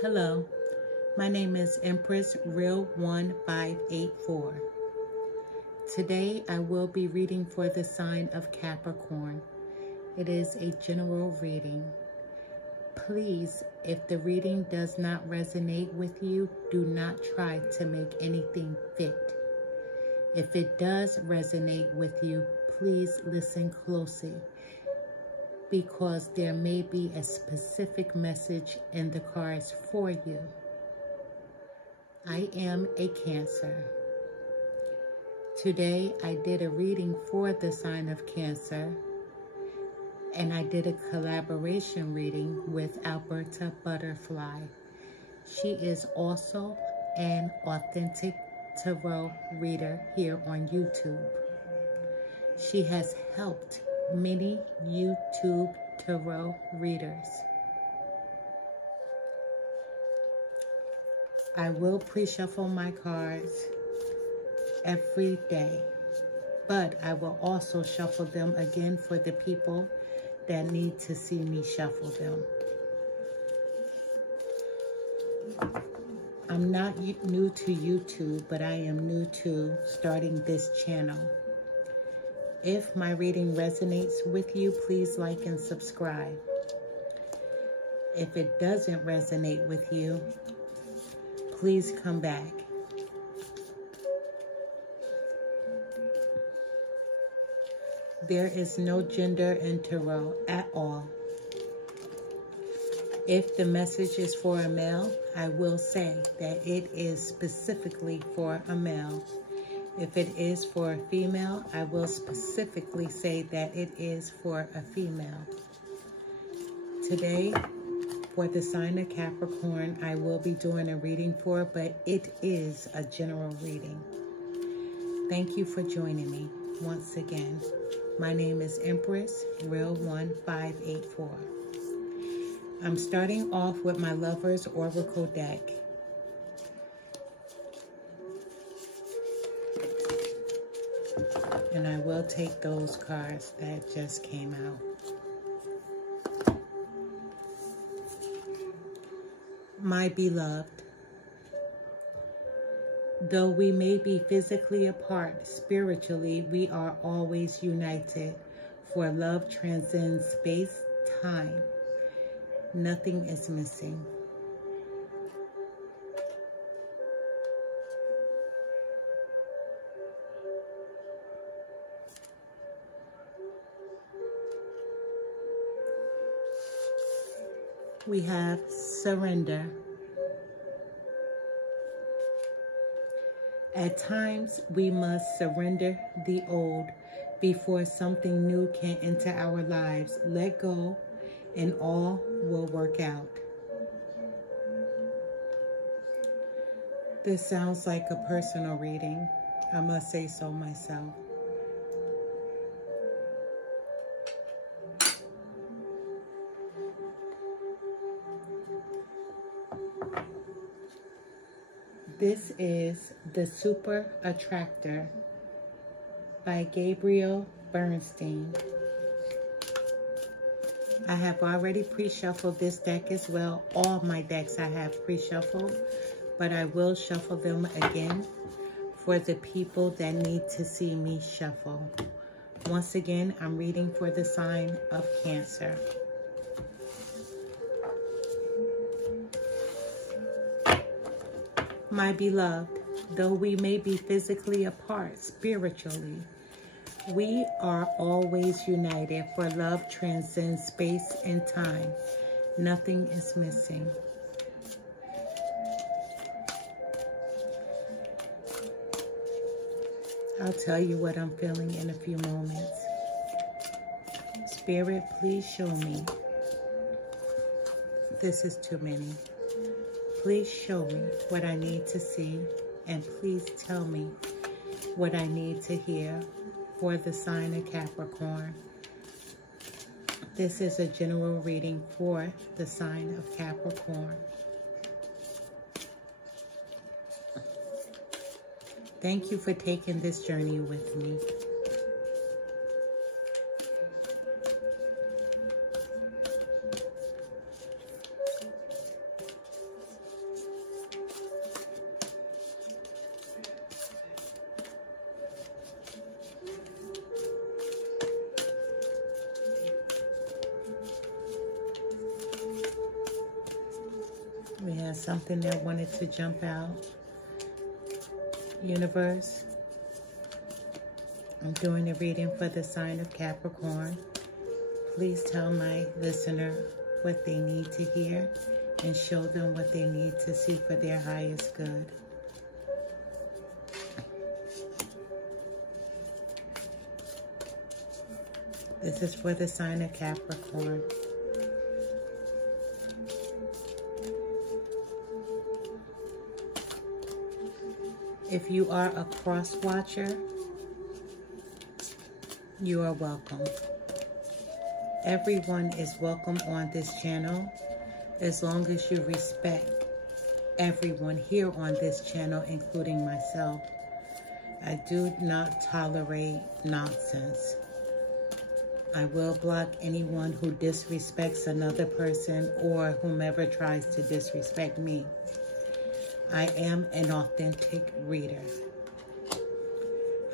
Hello, my name is Empress Real 1584. Today I will be reading for the sign of Capricorn. It is a general reading. Please, if the reading does not resonate with you, do not try to make anything fit. If it does resonate with you, please listen closely, because there may be a specific message in the cards for you. I am a Cancer. Today I did a reading for the sign of Cancer, and I did a collaboration reading with Alberta Butterfly. She is also an authentic tarot reader here on YouTube. She has helped many YouTube tarot readers. I will pre-shuffle my cards every day, but I will also shuffle them again for the people that need to see me shuffle them. I'm not new to YouTube, but I am new to starting this channel. If my reading resonates with you, please like and subscribe. If it doesn't resonate with you, please come back. There is no gender in tarot at all. If the message is for a male, I will say that it is specifically for a male. If it is for a female, I will specifically say that it is for a female. Today, for the sign of Capricorn, I will be doing a reading for, but it is a general reading. Thank you for joining me once again. My name is Empress Real 1584. I'm starting off with my Lover's Oracle deck. And I will take those cards that just came out. My beloved, though we may be physically apart, spiritually we are always united, for love transcends space, time. Nothing is missing. We have surrender. At times, we must surrender the old before something new can enter our lives. Let go, and all will work out. This sounds like a personal reading. I must say so myself. This is The Super Attractor by Gabrielle Bernstein. I have already pre-shuffled this deck as well. All my decks I have pre-shuffled, but I will shuffle them again for the people that need to see me shuffle. Once again, I'm reading for the sign of Cancer. My beloved, though we may be physically apart spiritually, we are always united, for love transcends space and time. Nothing is missing. I'll tell you what I'm feeling in a few moments. Spirit, please show me. This is too many. Please show me what I need to see, and please tell me what I need to hear for the sign of Capricorn. This is a general reading for the sign of Capricorn. Thank you for taking this journey with me. We have something that wanted to jump out. Universe, I'm doing a reading for the sign of Capricorn. Please tell my listener what they need to hear and show them what they need to see for their highest good. This is for the sign of Capricorn. If you are a cross watcher, you are welcome. Everyone is welcome on this channel as long as you respect everyone here on this channel, including myself. I do not tolerate nonsense. I will block anyone who disrespects another person or whomever tries to disrespect me. I am an authentic reader.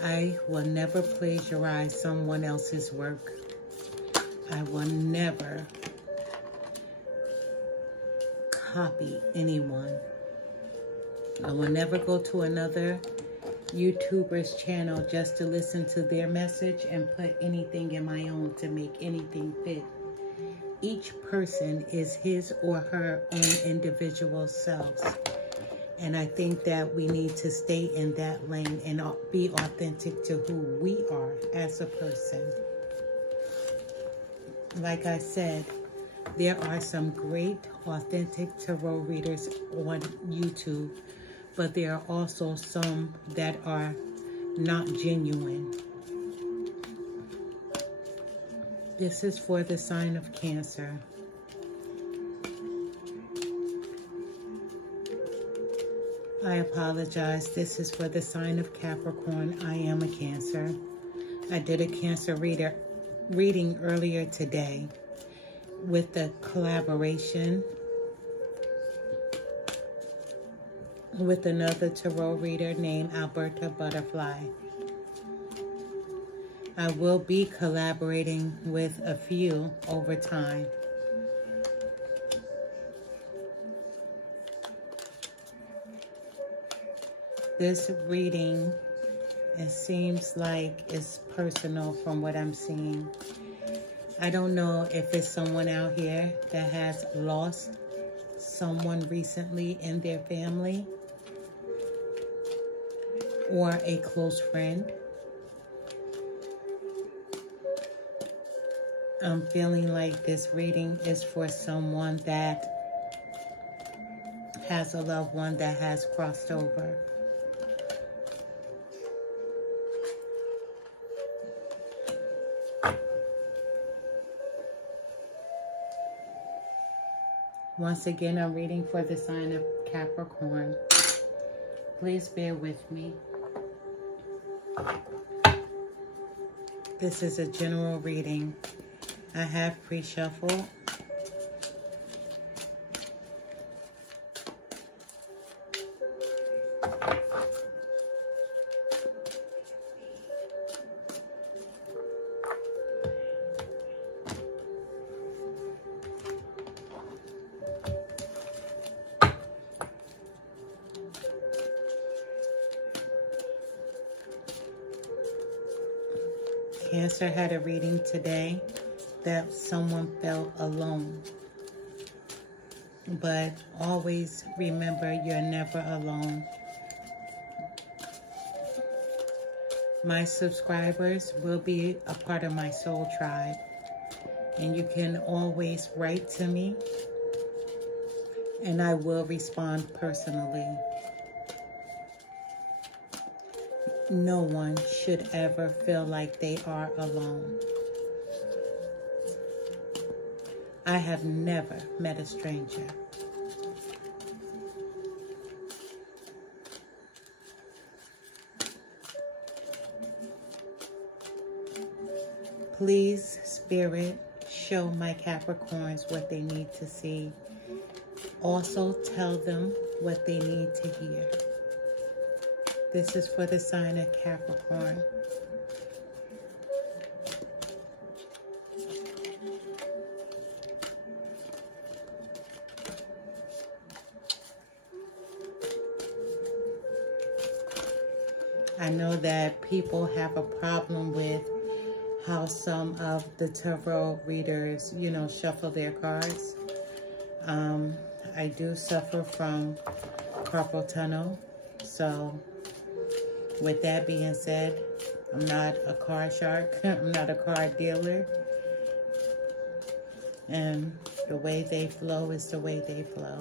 I will never plagiarize someone else's work. I will never copy anyone. I will never go to another YouTuber's channel just to listen to their message and put anything in my own to make anything fit. Each person is his or her own individual selves. And I think that we need to stay in that lane and be authentic to who we are as a person. Like I said, there are some great authentic tarot readers on YouTube, but there are also some that are not genuine. This is for the sign of Cancer. I apologize. This is for the sign of Capricorn. I am a Cancer. I did a Cancer reading earlier today with the collaboration with another tarot reader named Alberta Butterfly. I will be collaborating with a few over time. This reading, it seems like it's personal from what I'm seeing. I don't know if it's someone out here that has lost someone recently in their family or a close friend. I'm feeling like this reading is for someone that has a loved one that has crossed over. Once again, I'm reading for the sign of Capricorn. Please bear with me. This is a general reading. I have pre-shuffled. Cancer had a reading today that someone felt alone. But always remember, you're never alone. My subscribers will be a part of my soul tribe. And you can always write to me, and I will respond personally. No one should ever feel like they are alone. I have never met a stranger. Please, Spirit, show my Capricorns what they need to see. Also, tell them what they need to hear. This is for the sign of Capricorn. I know that people have a problem with how some of the tarot readers, you know, shuffle their cards. I do suffer from carpal tunnel. So with that being said, I'm not a card shark. I'm not a card dealer. And the way they flow is the way they flow.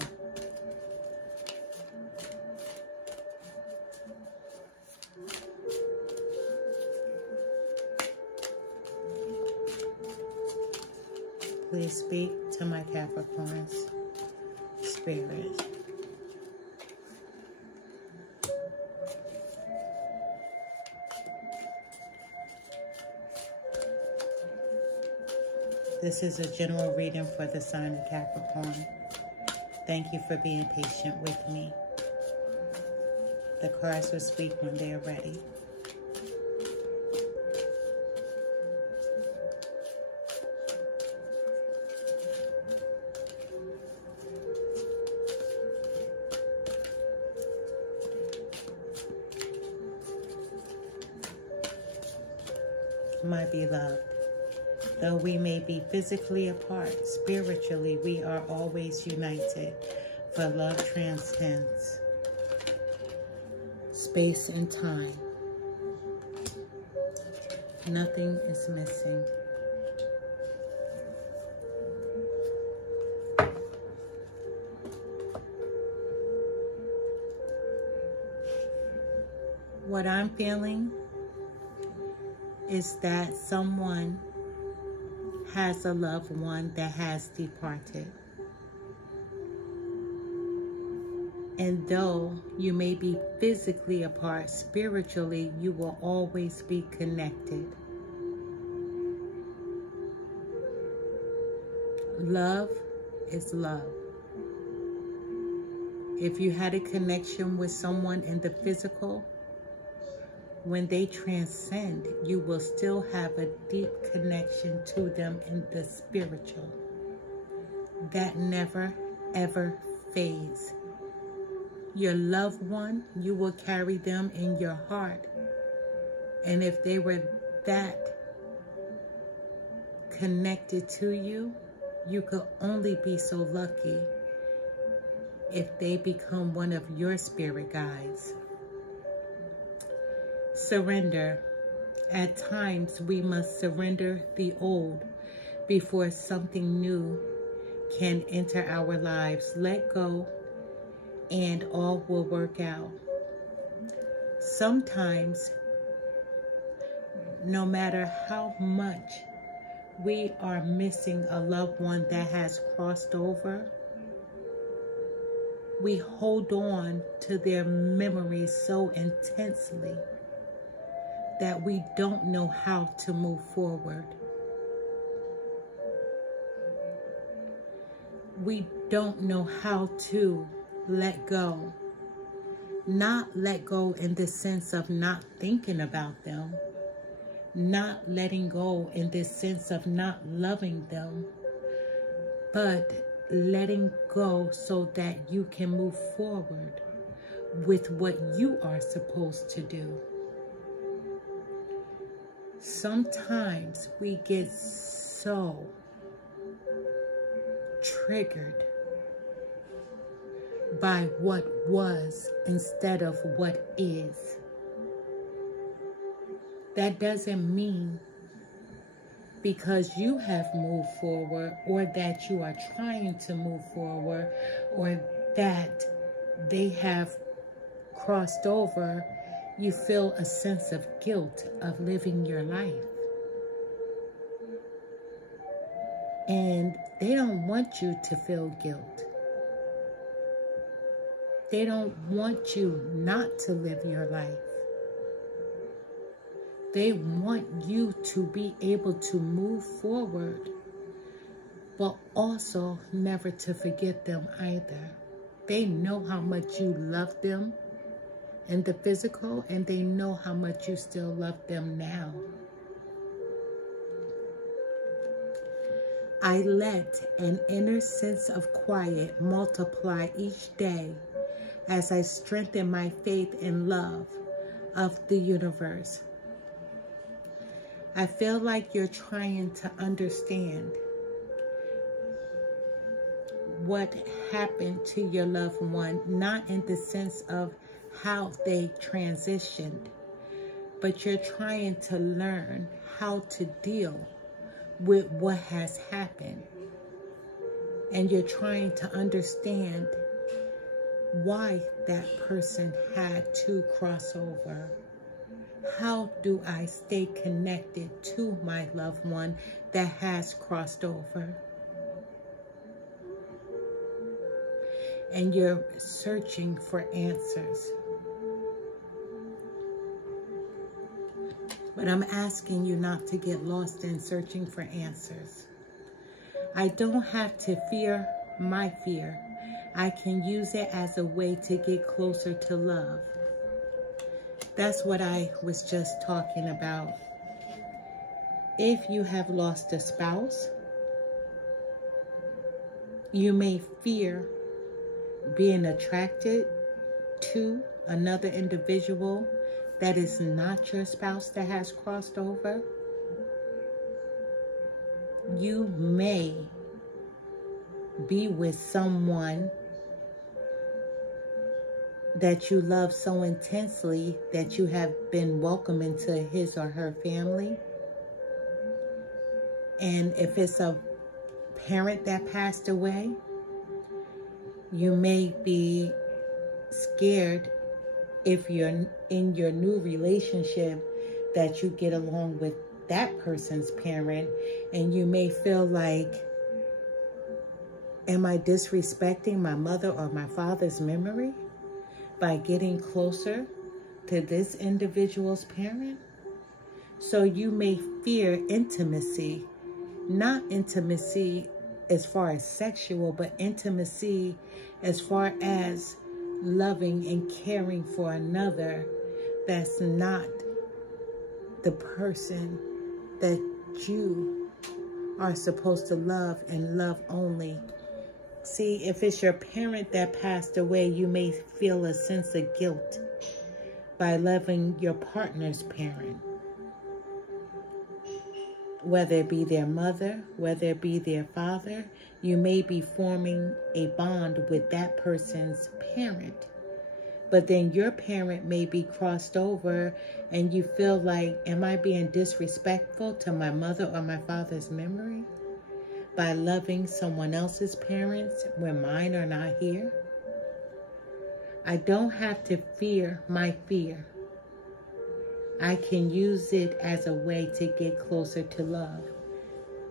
Please speak to my Capricorn's spirit. This is a general reading for the sign of Capricorn. Thank you for being patient with me. The cards will speak when they are ready. My beloved, though we may be physically apart, spiritually we are always united, for love transcends space and time. Nothing is missing. What I'm feeling is that someone has a loved one that has departed. And though you may be physically apart, spiritually you will always be connected. Love is love. If you had a connection with someone in the physical, when they transcend, you will still have a deep connection to them in the spiritual. That never, ever fades. Your loved one, you will carry them in your heart. And if they were that connected to you, you could only be so lucky if they become one of your spirit guides. Surrender. At times, we must surrender the old before something new can enter our lives. Let go and all will work out. Sometimes, no matter how much we are missing a loved one that has crossed over, we hold on to their memories so intensely that we don't know how to move forward. We don't know how to let go. Not let go in the sense of not thinking about them. Not letting go in the sense of not loving them. But letting go so that you can move forward with what you are supposed to do. Sometimes we get so triggered by what was instead of what is. That doesn't mean because you have moved forward or that you are trying to move forward or that they have crossed over, you feel a sense of guilt of living your life. And they don't want you to feel guilt. They don't want you not to live your life. They want you to be able to move forward, but also never to forget them either. They know how much you love them in the physical, and they know how much you still love them now. I let an inner sense of quiet multiply each day as I strengthen my faith and love. of the universe. I feel like you're trying to understand what happened to your loved one, not in the sense of how they transitioned, but you're trying to learn how to deal with what has happened. And you're trying to understand why that person had to cross over. How do I stay connected to my loved one that has crossed over? And you're searching for answers. But I'm asking you not to get lost in searching for answers. I don't have to fear my fear. I can use it as a way to get closer to love. That's what I was just talking about. If you have lost a spouse, you may fear being attracted to another individual that is not your spouse that has crossed over. You may be with someone that you love so intensely that you have been welcomed into his or her family. And if it's a parent that passed away, you may be scared if you're in your new relationship that you get along with that person's parent, and you may feel like, am I disrespecting my mother or my father's memory by getting closer to this individual's parent? So you may fear intimacy, not intimacy as far as sexual, but intimacy as far as loving and caring for another that's not the person that you are supposed to love and love only. See, if it's your parent that passed away, you may feel a sense of guilt by loving your partner's parent. Whether it be their mother, whether it be their father, you may be forming a bond with that person's parent. But then your parent may be crossed over and you feel like, am I being disrespectful to my mother or my father's memory by loving someone else's parents when mine are not here? I don't have to fear my fear. I can use it as a way to get closer to love.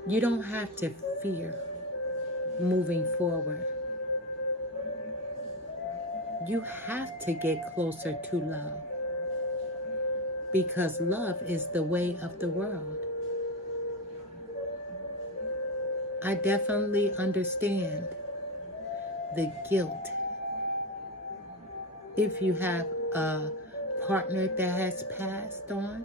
You don't have to fear moving forward. You have to get closer to love, because love is the way of the world. I definitely understand the guilt. If you have a partner that has passed on,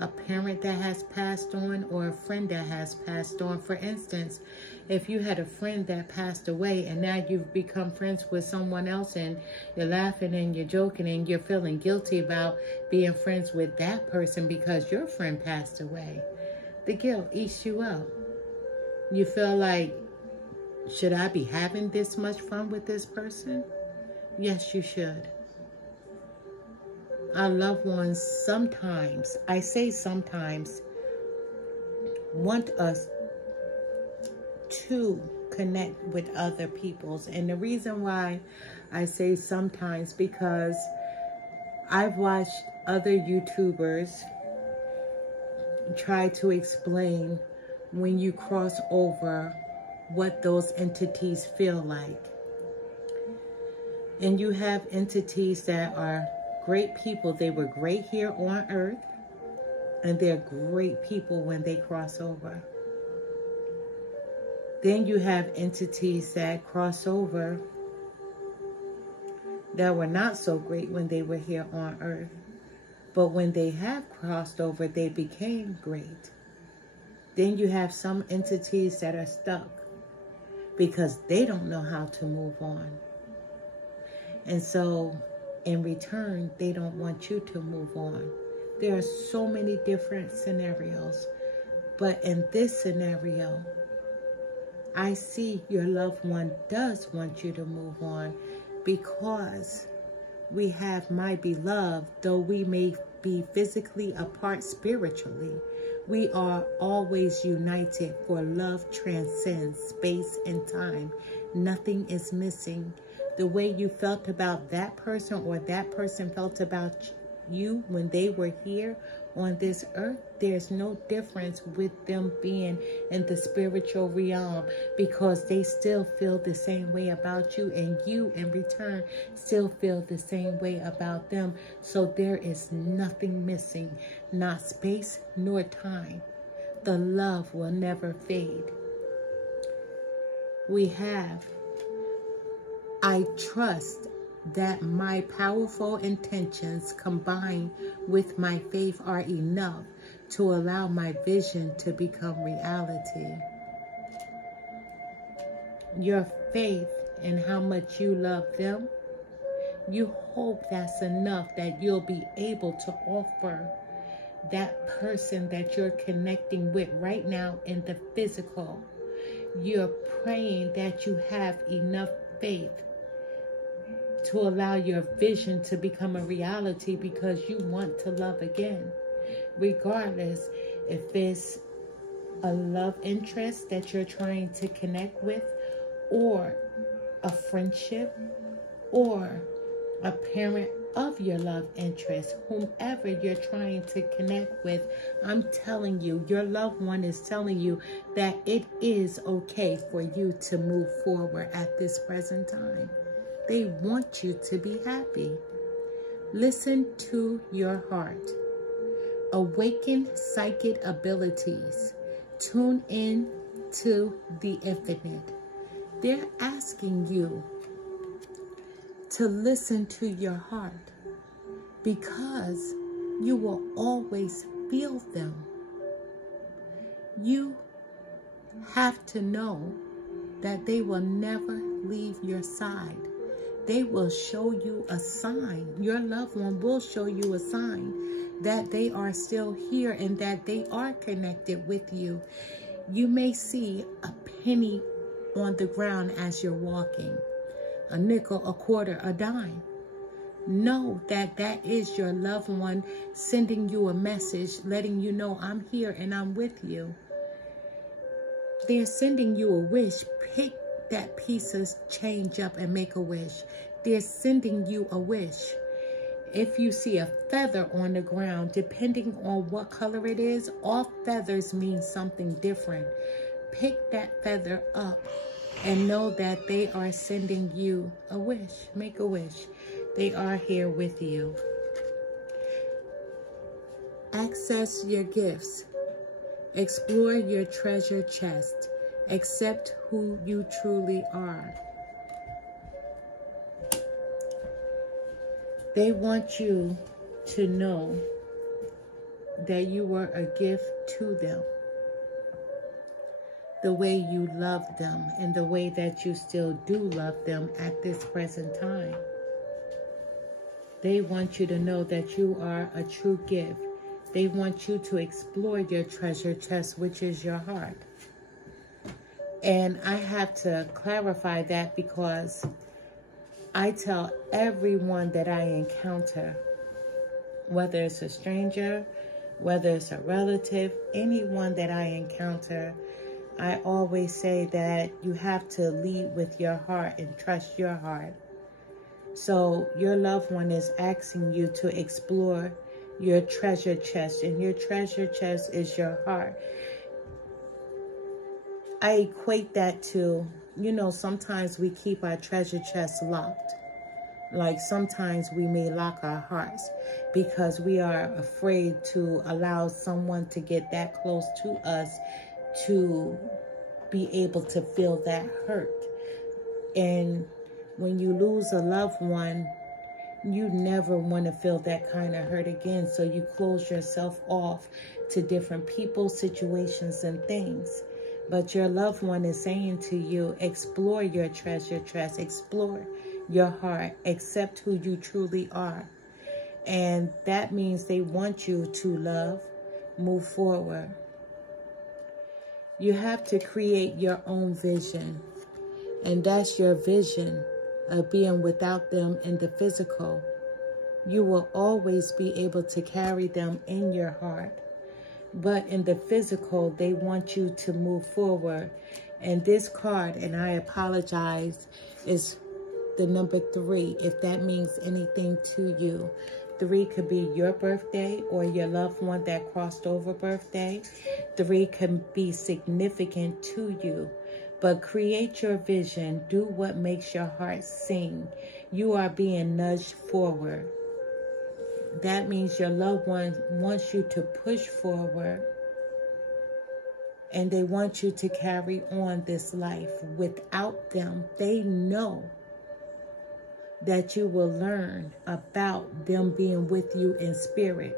a parent that has passed on, or a friend that has passed on. For instance, if you had a friend that passed away and now you've become friends with someone else and you're laughing and you're joking and you're feeling guilty about being friends with that person because your friend passed away, the guilt eats you up. You feel like, should I be having this much fun with this person? Yes, you should. Our loved ones sometimes, I say sometimes, want us to connect with other peoples. And the reason why I say sometimes, because I've watched other YouTubers try to explain when you cross over what those entities feel like. And you have entities that are great people. They were great here on earth, and they're great people when they cross over. Then you have entities that cross over that were not so great when they were here on earth, but when they have crossed over, they became great. Then you have some entities that are stuck because they don't know how to move on. And so in return, they don't want you to move on. There are so many different scenarios. But in this scenario, I see your loved one does want you to move on, because we have my beloved, though we may be physically apart spiritually, we are always united, for love transcends space and time. Nothing is missing. The way you felt about that person, or that person felt about you when they were here on this earth, there's no difference with them being in the spiritual realm, because they still feel the same way about you, and you in return still feel the same way about them. So there is nothing missing, not space nor time. The love will never fade. We have, I trust that my powerful intentions combined with my faith are enough to allow my vision to become reality. Your faith in how much you love them, you hope that's enough that you'll be able to offer that person that you're connecting with right now in the physical. You're praying that you have enough faith to allow your vision to become a reality, because you want to love again. Regardless if it's a love interest that you're trying to connect with, or a friendship, or a parent of your love interest, whomever you're trying to connect with, I'm telling you, your loved one is telling you that it is okay for you to move forward at this present time. They want you to be happy. Listen to your heart. Awaken psychic abilities. Tune in to the infinite. They're asking you to listen to your heart, because you will always feel them. You have to know that they will never leave your side. They will show you a sign. Your loved one will show you a sign that they are still here and that they are connected with you. You may see a penny on the ground as you're walking, a nickel, a quarter, a dime. Know that that is your loved one sending you a message, letting you know, I'm here and I'm with you. They're sending you a wish. Pick that piece of change up and make a wish. They're sending you a wish. If you see a feather on the ground, depending on what color it is, all feathers mean something different. Pick that feather up and know that they are sending you a wish. Make a wish. They are here with you. Access your gifts. Explore your treasure chest. Accept who you truly are. They want you to know that you were a gift to them. The way you love them and the way that you still do love them at this present time. They want you to know that you are a true gift. They want you to explore your treasure chest, which is your heart. And I have to clarify that, because I tell everyone that I encounter, whether it's a stranger, whether it's a relative, anyone that I encounter, I always say that you have to lead with your heart and trust your heart. So your loved one is asking you to explore your treasure chest, and your treasure chest is your heart. I equate that to, you know, sometimes we keep our treasure chest locked. Like sometimes we may lock our hearts because we are afraid to allow someone to get that close to us to be able to feel that hurt. And when you lose a loved one, you never want to feel that kind of hurt again. So you close yourself off to different people, situations, and things. But your loved one is saying to you, explore your treasure chest, explore your heart. Accept who you truly are. And that means they want you to love, move forward. You have to create your own vision. And that's your vision of being without them in the physical. You will always be able to carry them in your heart. But in the physical, they want you to move forward. And this card, and I apologize, is the number 3, if that means anything to you. 3 could be your birthday or your loved one that crossed over birthday. 3 can be significant to you. But create your vision. Do what makes your heart sing. You are being nudged forward. That means your loved one wants you to push forward. And they want you to carry on this life. Without them, they know that you will learn about them being with you in spirit.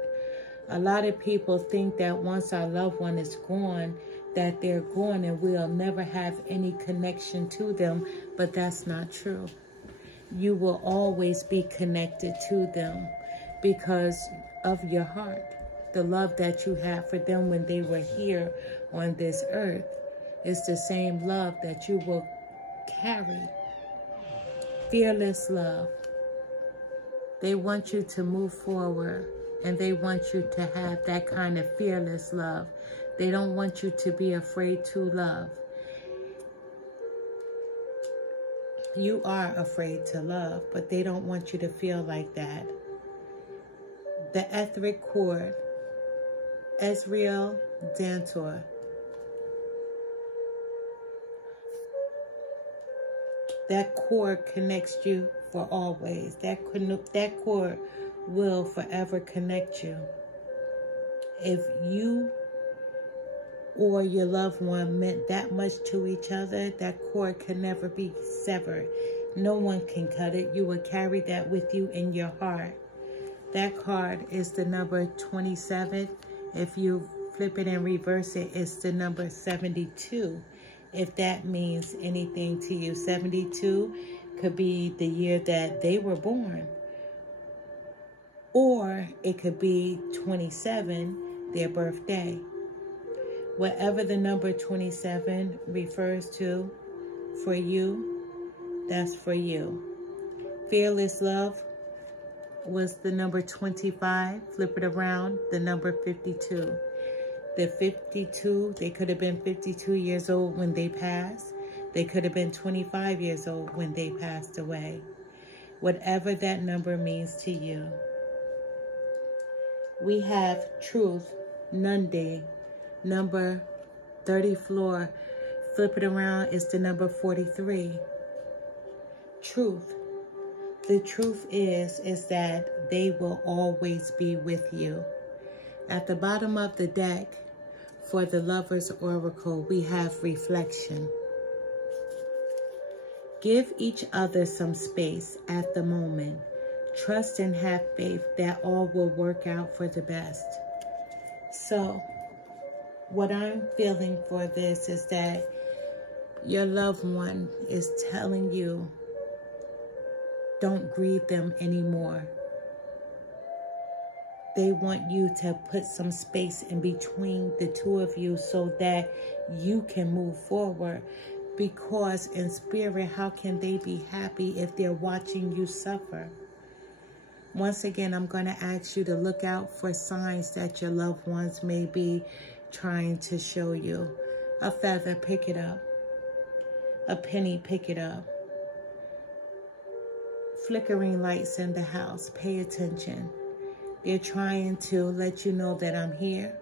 A lot of people think that once our loved one is gone, that they're gone and we'll never have any connection to them, but that's not true. You will always be connected to them because of your heart. The love that you have for them when they were here on this earth is the same love that you will carry. Fearless love. They want you to move forward, and they want you to have that kind of fearless love. They don't want you to be afraid to love. You are afraid to love, but they don't want you to feel like that. The etheric cord, Ezreal Dantor. That cord connects you for always. That cord will forever connect you. If you or your loved one meant that much to each other, that cord can never be severed. No one can cut it. You will carry that with you in your heart. That card is the number 27. If you flip it and reverse it, it's the number 72. If that means anything to you. 72 could be the year that they were born. Or it could be 27, their birthday. Whatever the number 27 refers to for you, that's for you. Fearless love was the number 25. Flip it around, the number 52. The 52, they could have been 52 years old when they passed. They could have been 25 years old when they passed away. Whatever that number means to you. We have Truth, Nunde, number 34. Flip it around, it's the number 43. Truth. The truth is that they will always be with you. At the bottom of the deck, for the Lover's Oracle, we have Reflection. Give each other some space at the moment. Trust and have faith that all will work out for the best. So, what I'm feeling for this is that your loved one is telling you, don't grieve them anymore. They want you to put some space in between the two of you so that you can move forward. Because in spirit, how can they be happy if they're watching you suffer? Once again, I'm going to ask you to look out for signs that your loved ones may be trying to show you. A feather, pick it up. A penny, pick it up. Flickering lights in the house, pay attention. They're trying to let you know that I'm here.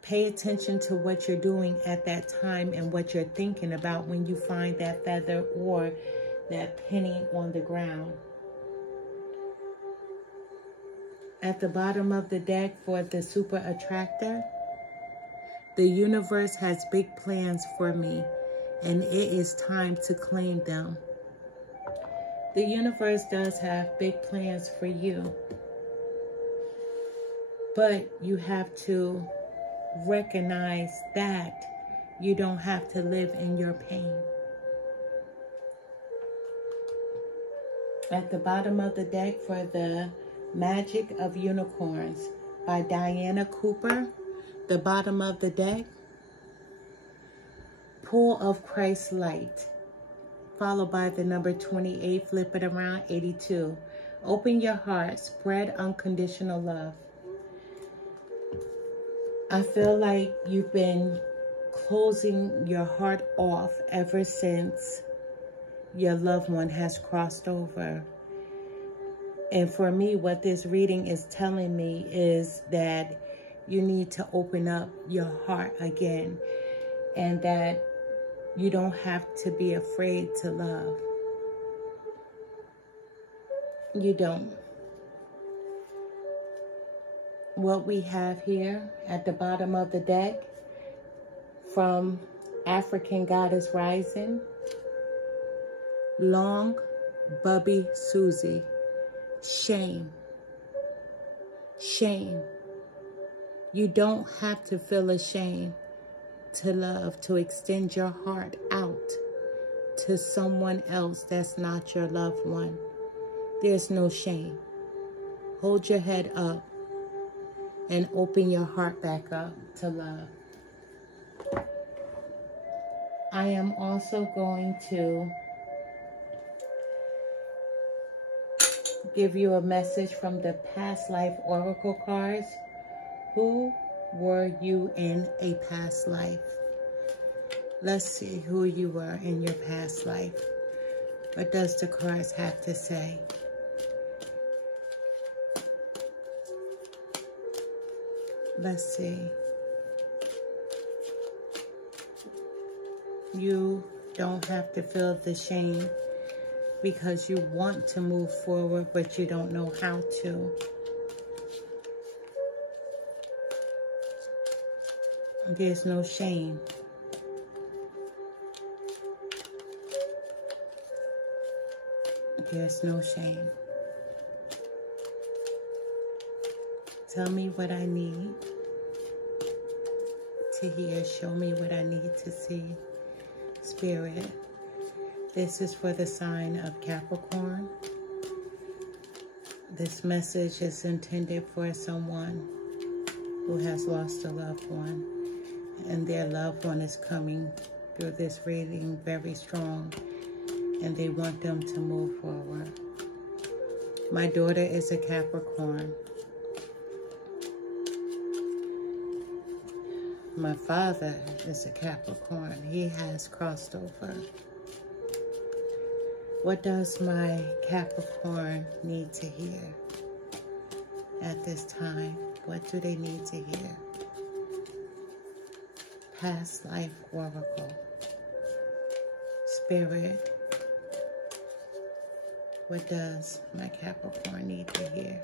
Pay attention to what you're doing at that time and what you're thinking about when you find that feather or that penny on the ground. At the bottom of the deck for the Super Attractor, the universe has big plans for me, and it is time to claim them. The universe does have big plans for you, but you have to recognize that you don't have to live in your pain. At the bottom of the deck for the Magic of Unicorns by Diana Cooper. The bottom of the deck, Pool of Christ Light, followed by the number 28, flip it around, 82. Open your heart, spread unconditional love. I feel like you've been closing your heart off ever since your loved one has crossed over. And for me, what this reading is telling me is that you need to open up your heart again, and that you don't have to be afraid to love. You don't. What we have here at the bottom of the deck from African Goddess Rising, Long Bubby Susie, shame. Shame. You don't have to feel ashamed to love, to extend your heart out to someone else that's not your loved one. There's no shame. Hold your head up and open your heart back up to love. I am also going to give you a message from the Past Life Oracle cards. Who were you in a past life? Let's see who you were in your past life. What does the cards have to say? Let's see. You don't have to feel the shame because you want to move forward, but you don't know how to. There's no shame. There's no shame. Tell me what I need to hear. Show me what I need to see. Spirit, this is for the sign of Capricorn. This message is intended for someone who has lost a loved one, and their loved one is coming through this reading very strong, and they want them to move forward. My daughter is a Capricorn. My father is a Capricorn. He has crossed over. What does my Capricorn need to hear at this time? What do they need to hear? Past Life Oracle. Spirit, what does my Capricorn need to hear?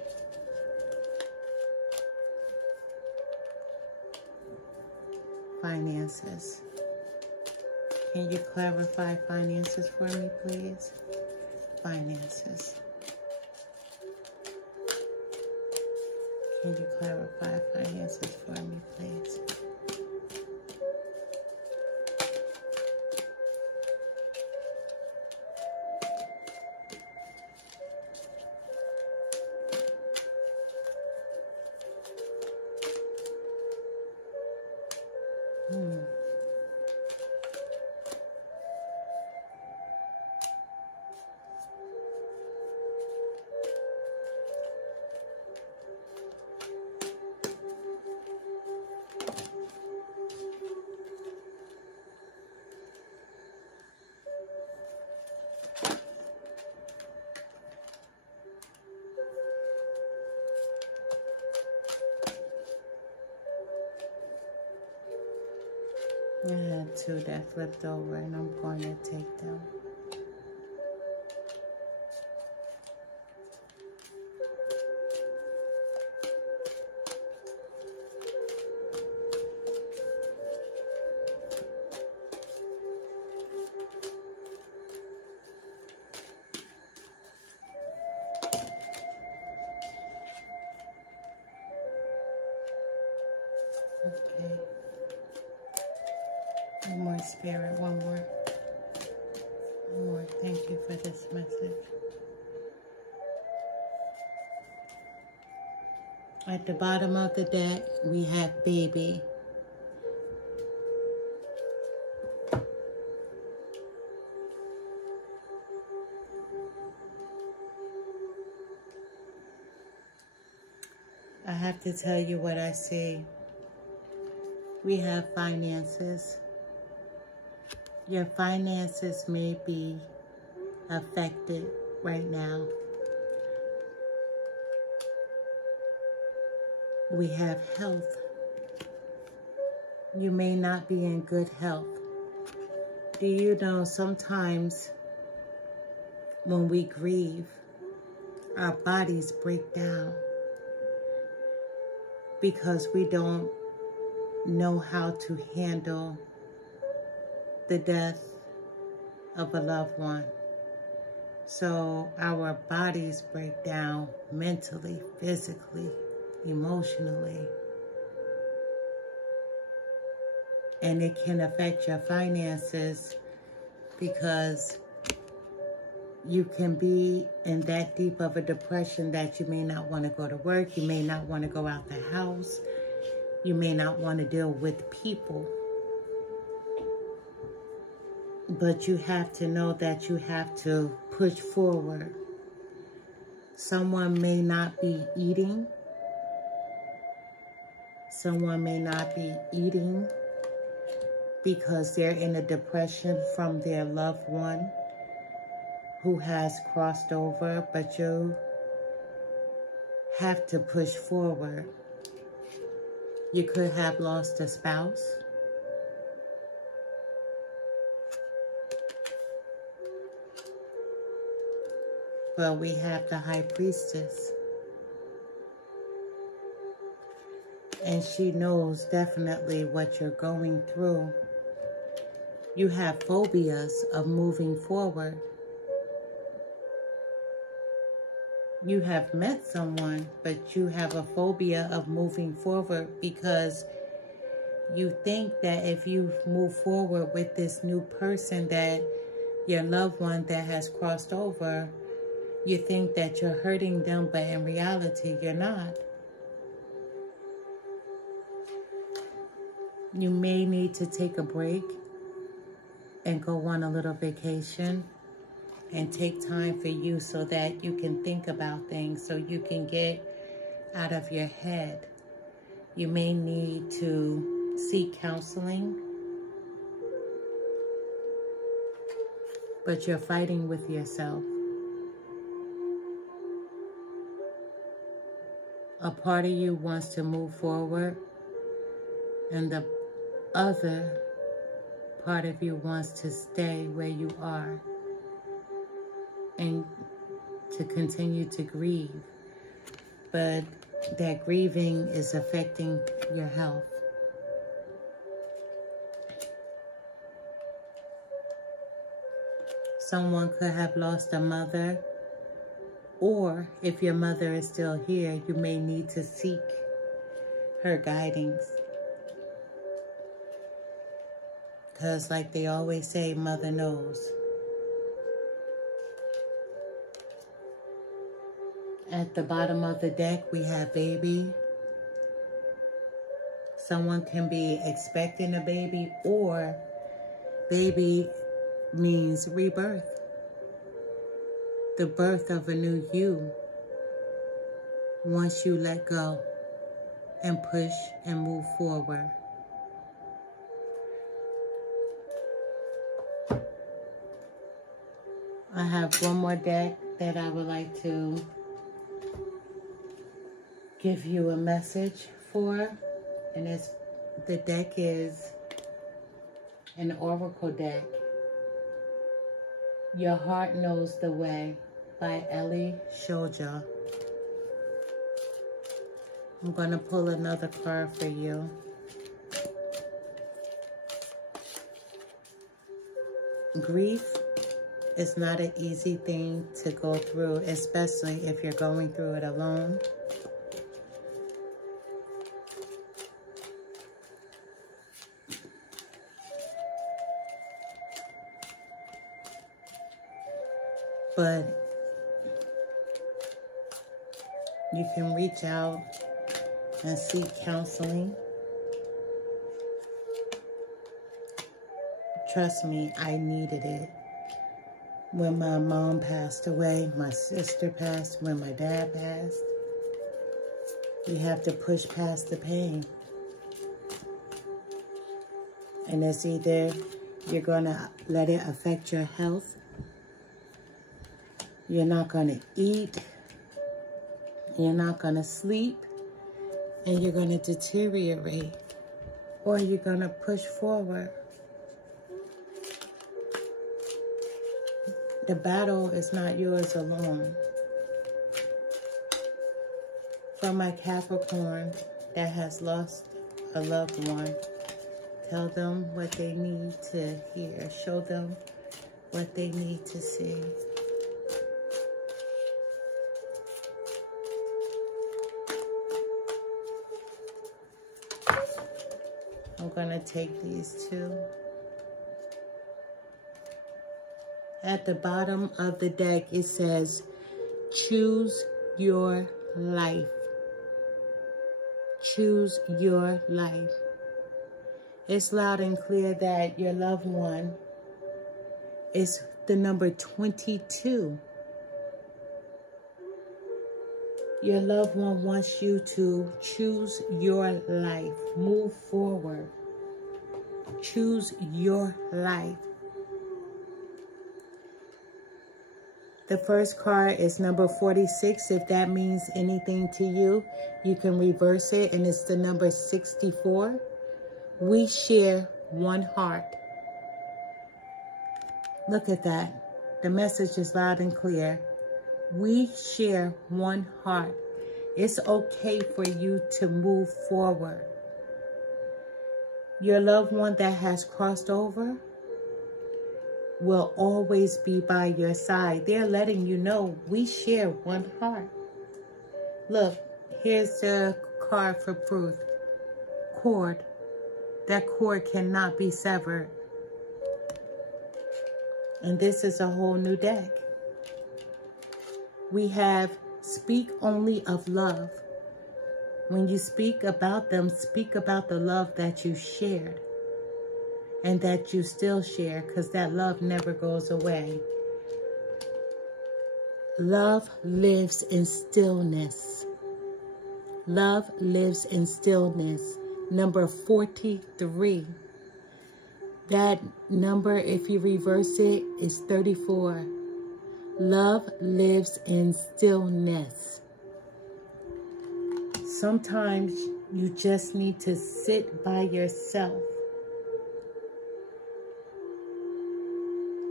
Finances. Can you clarify finances for me, please? Finances. Can you clarify finances for me, please? I had two that flipped over, and I'm going to take them. Okay. One more, Spirit, one more. One more. Thank you for this message. At the bottom of the deck, we have baby. I have to tell you what I see. We have finances. Your finances may be affected right now. We have health. You may not be in good health. Do you know sometimes when we grieve, our bodies break down because we don't know how to handle the death of a loved one. So our bodies break down mentally, physically, emotionally. And it can affect your finances because you can be in that deep of a depression that you may not want to go to work. You may not want to go out the house. You may not want to deal with people. But you have to know that you have to push forward. Someone may not be eating. Someone may not be eating because they're in a depression from their loved one who has crossed over, but you have to push forward. You could have lost a spouse. But we have the High Priestess. And she knows definitely what you're going through. You have phobias of moving forward. You have met someone, but you have a phobia of moving forward because you think that if you move forward with this new person, that your loved one that has crossed over, you think that you're hurting them, but in reality, you're not. You may need to take a break and go on a little vacation and take time for you so that you can think about things, so you can get out of your head. You may need to seek counseling, but you're fighting with yourself. A part of you wants to move forward, and the other part of you wants to stay where you are and to continue to grieve. But that grieving is affecting your health. Someone could have lost a mother, or if your mother is still here, you may need to seek her guidance. Because like they always say, mother knows. At the bottom of the deck, we have baby. Someone can be expecting a baby, or baby means rebirth. The birth of a new you. Once you let go and push and move forward. I have one more deck that I would like to give you a message for, and the deck is an oracle deck. Your Heart Knows the Way by Ellie, Shoja. I'm going to pull another card for you. Grief is not an easy thing to go through, especially if you're going through it alone. But you can reach out and seek counseling. Trust me, I needed it. When my mom passed away, my sister passed, when my dad passed, you have to push past the pain. And it's either you're going to let it affect your health, you're not going to eat, you're not going to sleep, and you're going to deteriorate, or you're going to push forward. The battle is not yours alone. For my Capricorn that has lost a loved one, tell them what they need to hear. Show them what they need to see. I'm going to take these two. At the bottom of the deck, it says, choose your life. Choose your life. It's loud and clear that your loved one is the number 22. Your loved one wants you to choose your life. Move forward. Choose your life. The first card is number 46. If that means anything to you, you can reverse it, and it's the number 64. We share one heart. Look at that. The message is loud and clear. We share one heart. It's okay for you to move forward. Your loved one that has crossed over will always be by your side. They're letting you know we share one heart. Look, here's the card for proof. Cord. That cord cannot be severed. And this is a whole new deck. We have speak only of love. When you speak about them, speak about the love that you shared. And that you still share, because that love never goes away. Love lives in stillness. Love lives in stillness. Number 43. That number, if you reverse it, is 34. Love lives in stillness. Sometimes you just need to sit by yourself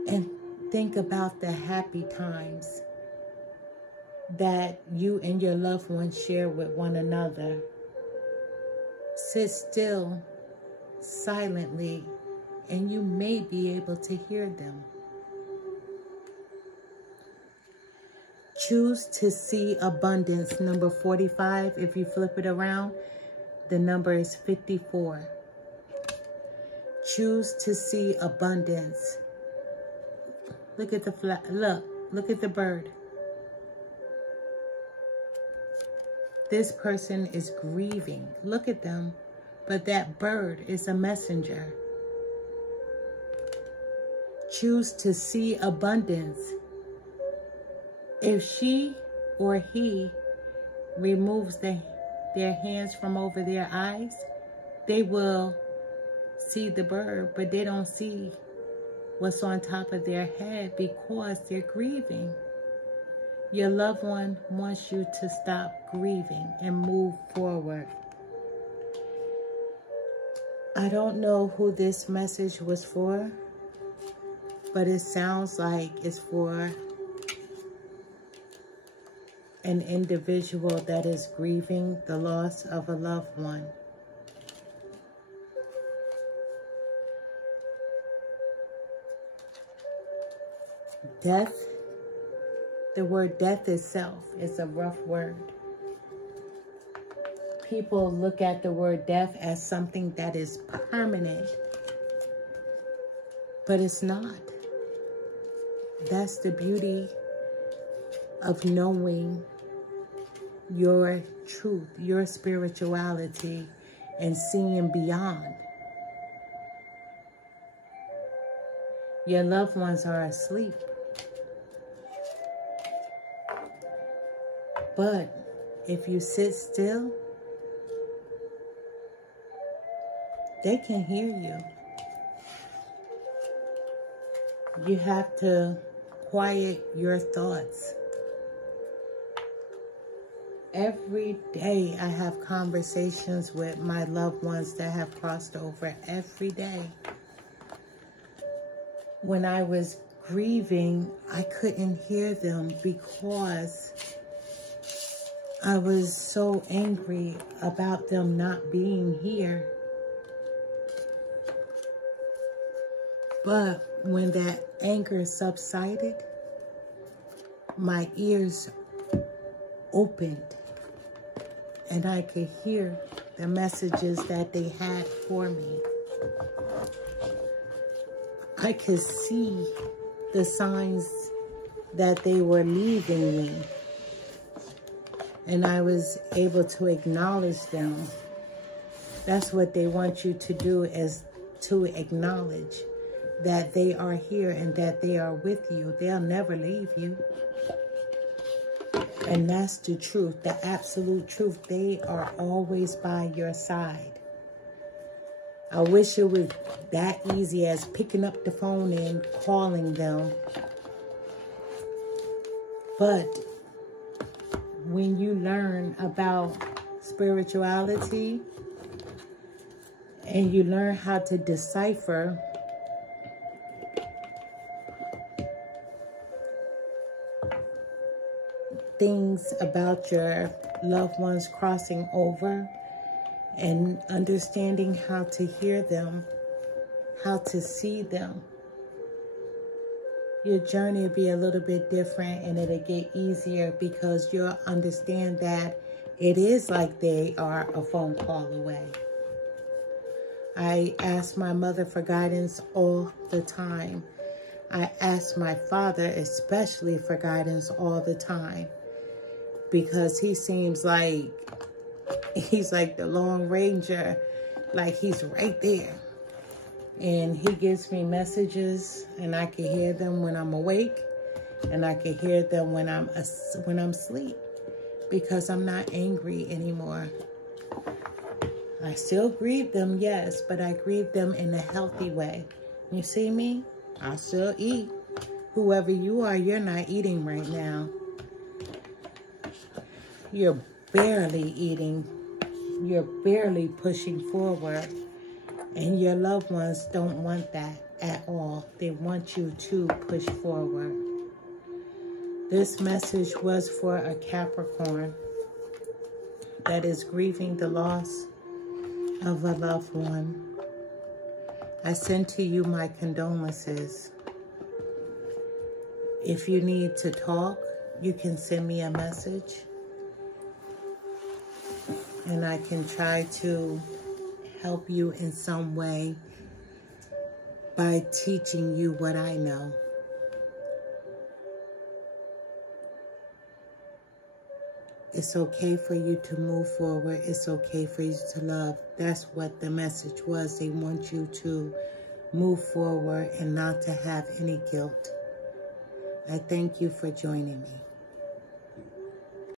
and think about the happy times that you and your loved ones share with one another. Sit still, silently, and you may be able to hear them. Choose to see abundance. Number 45, if you flip it around, the number is 54. Choose to see abundance. Look at the look at the bird. This person is grieving. Look at them. But that bird is a messenger. Choose to see abundance. If she or he removes their hands from over their eyes, they will see the bird, but they don't see what's on top of their head because they're grieving. Your loved one wants you to stop grieving and move forward. I don't know who this message was for, but it sounds like it's for an individual that is grieving the loss of a loved one. Death, the word death itself is a rough word. People look at the word death as something that is permanent, but it's not. That's the beauty of knowing your truth, your spirituality, and seeing beyond. Your loved ones are asleep. But if you sit still, they can hear you. You have to quiet your thoughts. Every day I have conversations with my loved ones that have crossed over every day. When I was grieving, I couldn't hear them because I was so angry about them not being here. But when that anger subsided, my ears opened and I could hear the messages that they had for me. I could see the signs that they were leaving me. And I was able to acknowledge them. That's what they want you to do, is to acknowledge that they are here and that they are with you. They'll never leave you. And that's the truth, the absolute truth. They are always by your side. I wish it was that easy as picking up the phone and calling them. But when you learn about spirituality and you learn how to decipher things about your loved ones crossing over and understanding how to hear them, how to see them, your journey will be a little bit different and it'll get easier because you'll understand that it is like they are a phone call away. I ask my mother for guidance all the time. I ask my father especially for guidance all the time because he seems like he's like the Lone Ranger, like he's right there. And he gives me messages and I can hear them when I'm awake and I can hear them when I'm asleep because I'm not angry anymore. I still grieve them, yes, but I grieve them in a healthy way. You see me? I still eat. Whoever you are, you're not eating right now. You're barely eating. You're barely pushing forward. And your loved ones don't want that at all. They want you to push forward. This message was for a Capricorn that is grieving the loss of a loved one. I send to you my condolences. If you need to talk, you can send me a message. And I can try to help you in some way by teaching you what I know. It's okay for you to move forward. It's okay for you to love. That's what the message was. They want you to move forward and not to have any guilt. I thank you for joining me.